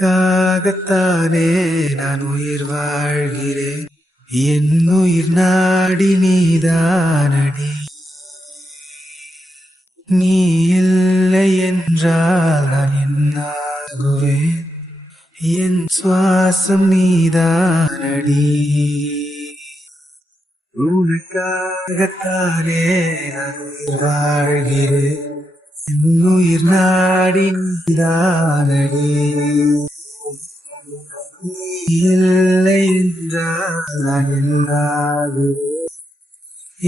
காகத்தானே நான் உயிர் வாழ்கிறேன், என் உயிர் நாடி நீதானடி. நீ இல்லை என்றால் நான் என்னாகுவேன், என் சுவாசம் நீதானடி. உனக்காகத்தானே நான் உயிர் வாழ்கிறேன், என் உயிர் நாடி நீதானடி. நீ இல்லை என்றால் நான் என்னாகுவேன்,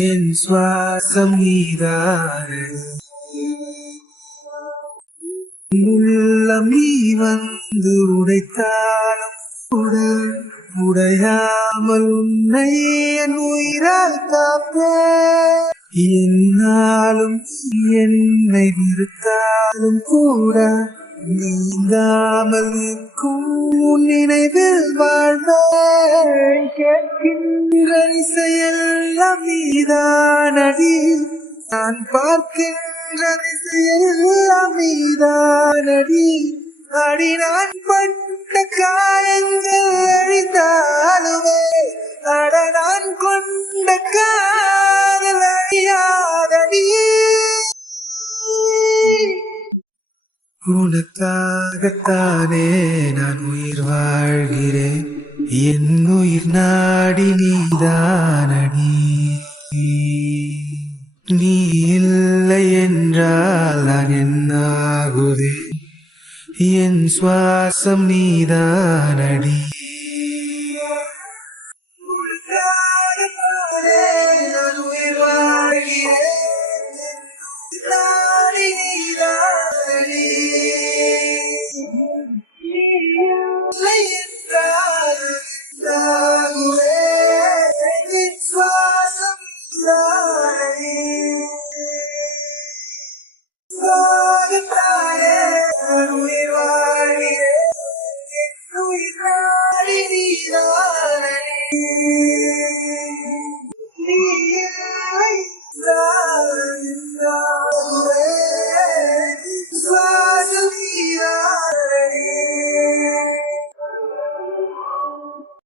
என் சுவாசம் நீதானடி. உள்ளம் நீ வந்து உடைத்தாலும் கூட உடையாமல் உன்னை என் உயிரால் காப்பேன். என்னாலும் என்னை நிறுத்தாலும் கூட நீங்காமல் நிற்கும் உன் நினைவில் வாழ்வேன். கேட்கின்ற இசையெல்லாம் நீதானடி, நான் பார்க்கின்ற திசையெல்லாம் நீதானடி. அடி நான் பட்ட காயங்கள் அழிந்தாலுமே, அட நான் கொண்ட காதல் அழியாதடி. உனக்காகத்தானே நான் உயிர் வாழ்கிறேன், என் உயிர் நாடி நீதானடி. நீ இல்லை என்றால் நான் என்னாகுவேன், என் சுவாசம் நீதானடி.